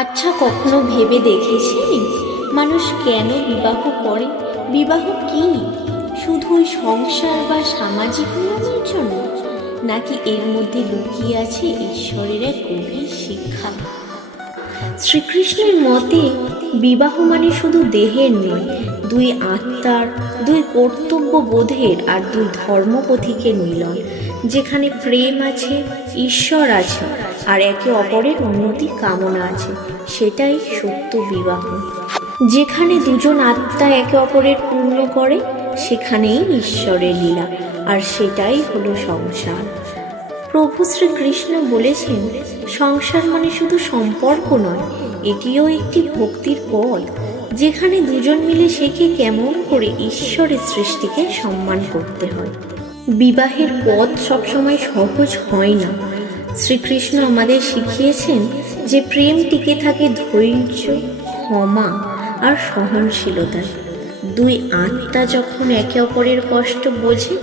আচ্ছা, কখনো ভেবে দেখেছেন মানুষ কেন বিবাহ করে? বিবাহ কি শুধুই সংসার বা সামাজিক নিয়মের জন্য, নাকি এর মধ্যে লুকিয়ে আছে ঈশ্বরের এক গভীর শিক্ষা? শ্রীকৃষ্ণের মতে বিবাহ মানে শুধু দেহের নয়, দুই আত্মার, দুই কর্তব্যবোধের আর দুই ধর্মপথিকের মিলন, যেখানে প্রেম আছে, ঈশ্বর আছে আর একে অপরের উন্নতি কামনা আছে। সেটাই সত্য বিবাহ। যেখানে দুজন আত্মা একে অপরের পূর্ণ করে, সেখানেই ঈশ্বরের লীলা, আর সেটাই হলো সংসার। প্রভু শ্রীকৃষ্ণ বলেছেন, সংসার মানে শুধু সম্পর্ক নয়, এটিও একটি ভক্তির পথ, যেখানে দুজন মিলে শেখে কেমন করে ঈশ্বরের সৃষ্টিকে সম্মান করতে হয়। বিবাহের পথ সবসময় সহজ হয় না। শ্রীকৃষ্ণ আমাদের শিখিয়েছেন যে প্রেম টিকে থাকে ধৈর্য, ক্ষমা আর সহনশীলতায়। দুই আত্মা যখন একে অপরের কষ্ট বোঝে,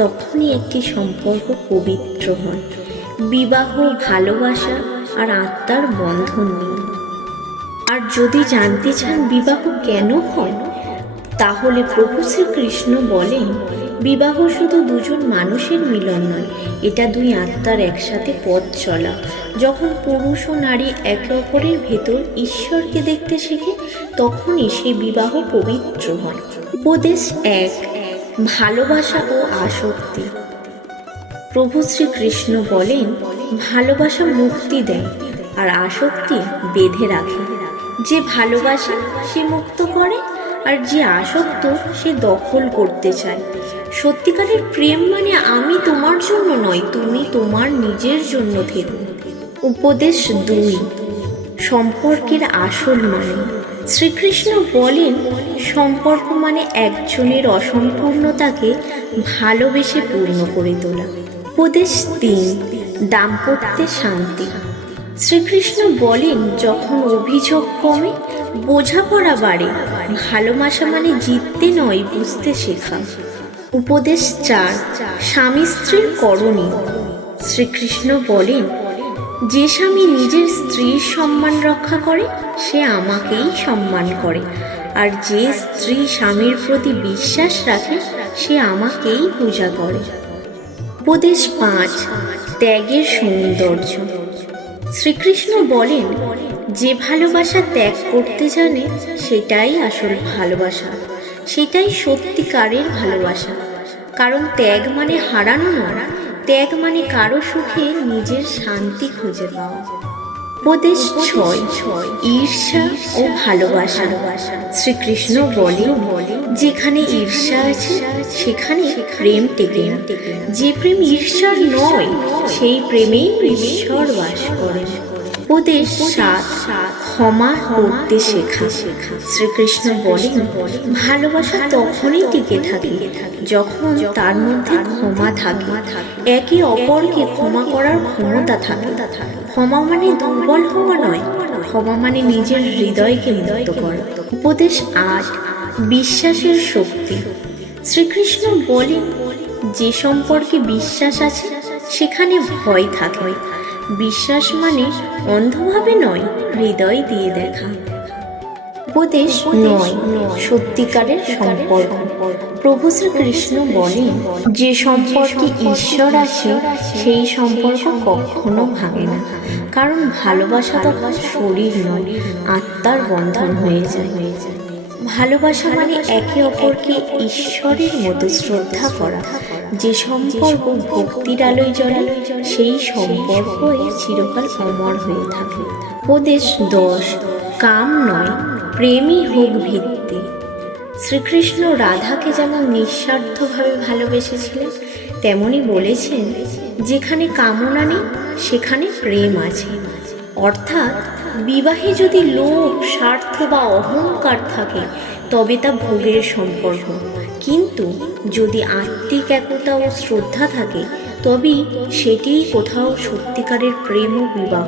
তখনই একটি সম্পর্ক পবিত্র হয়। বিবাহ ভালোবাসা আর আত্মার বন্ধন নিয়ে। আর যদি জানতে চান বিবাহ কেন হয়, তাহলে প্রভু শ্রীকৃষ্ণ বলেন, বিবাহ শুধু দুজন মানুষের মিলন নয়, এটা দুই আত্মার একসাথে পথ চলা। যখন পুরুষ ও নারী একে অপরের ভেতর ঈশ্বরকে দেখতে শেখে, তখনই সেই বিবাহ পবিত্র হয়। উপদেশ 1, ভালোবাসা ও আসক্তি। প্রভু শ্রীকৃষ্ণ বলেন, ভালোবাসা মুক্তি দেয় আর আসক্তি বেঁধে রাখে। যে ভালোবাসে সে মুক্ত করে, আর যে আসক্ত সে দখল করতে চায়। সত্যিকারের প্রেম মানে আমি তোমার জন্য নয়, তুমি তোমার নিজের জন্য থেকো। উপদেশ 2, সম্পর্কের আসল মানে। শ্রীকৃষ্ণ বলেন, সম্পর্ক মানে একজনের অসম্পূর্ণতাকে ভালোবেসে পূর্ণ করে তোলা। উপদেশ 3, দাম্পত্যে শান্তি। শ্রীকৃষ্ণ বলেন, যখন অভিযোগ কমে, বোঝাপড়া বাড়ে। ভালোবাসা মানে জিততে নয়, বুঝতে শেখা। উপদেশ 4, স্বামী স্ত্রীর করণীয়। শ্রীকৃষ্ণ বলেন, যে স্বামী নিজের স্ত্রীর সম্মান রক্ষা করে, সে আমাকেই সম্মান করে, আর যে স্ত্রী স্বামীর প্রতি বিশ্বাস রাখে, সে আমাকেই পূজা করে। উপদেশ 5, ত্যাগের সৌন্দর্য। শ্রীকৃষ্ণ বলেন, যে ভালোবাসা ত্যাগ করতে জানে, সেটাই আসল ভালোবাসা, সেটাই সত্যিকারের ভালোবাসা। কারণ ত্যাগ মানে হারানো নয়, ত্যাগ মানে কারো সুখে নিজের শান্তি খুঁজে পাওয়া। উপদেশ 6, ঈর্ষা ও ভালোবাসা। শ্রীকৃষ্ণ বলেন, যেখানে ঈর্ষা আছে সেখানে প্রেম টেকে না। যে প্রেম ঈর্ষার নয়, সেই প্রেমেই ঈশ্বর বাস করেন। উপদেশ 7, ক্ষমা করতে শেখা। শ্রীকৃষ্ণ বলেন, ভালোবাসা তখনই টিকে থাকে যখন তার মধ্যে ক্ষমা থাকে, একে অপরকে ক্ষমা করার ক্ষমতা থাকে। ক্ষমা মানে দুর্বল হওয়া নয়, ক্ষমা মানে নিজের হৃদয়কে মুক্ত করা। উপদেশ 8, বিশ্বাসের শক্তি। শ্রীকৃষ্ণ বলেন, যে সম্পর্কে বিশ্বাস আছে সেখানে ভয় থাকে। বিশ্বাস মানে অন্ধভাবে নয়, হৃদয় দিয়ে দেখা। উপদেশ 9, সত্যিকারের সম্পর্ক। প্রভু শ্রীকৃষ্ণ বলেন, যে সম্পর্কে ঈশ্বর আছে সেই সম্পর্ক কখনো ভাঙে না। কারণ ভালোবাসা তখন শরীর নয়, আত্মার বন্ধন হয়ে যায়। ভালোবাসা মানে একে অপরকে ঈশ্বরের মতো শ্রদ্ধা করা। যে সম্পর্ক ভক্তির আলোয় জ্বলে, সেই সম্পর্কই চিরকাল অমর হয়ে থাকে। উপদেশ 10, কাম নয়, প্রেমই হোক ভিত্তি। শ্রীকৃষ্ণ রাধাকে যেমন নিঃস্বার্থভাবে ভালোবেসেছিলেন, তেমনি বলেছেন, যেখানে কামনা নেই সেখানে প্রেম আছে। অর্থাৎ বিবাহে যদি লোভ, স্বার্থ বা অহংকার থাকে, তবে তা ভোগের সম্পর্ক। কিন্তু যদি আত্মিক একতা ও শ্রদ্ধা থাকে, তবেই সেটিই কোথাও সত্যিকারের প্রেম ও বিবাহ।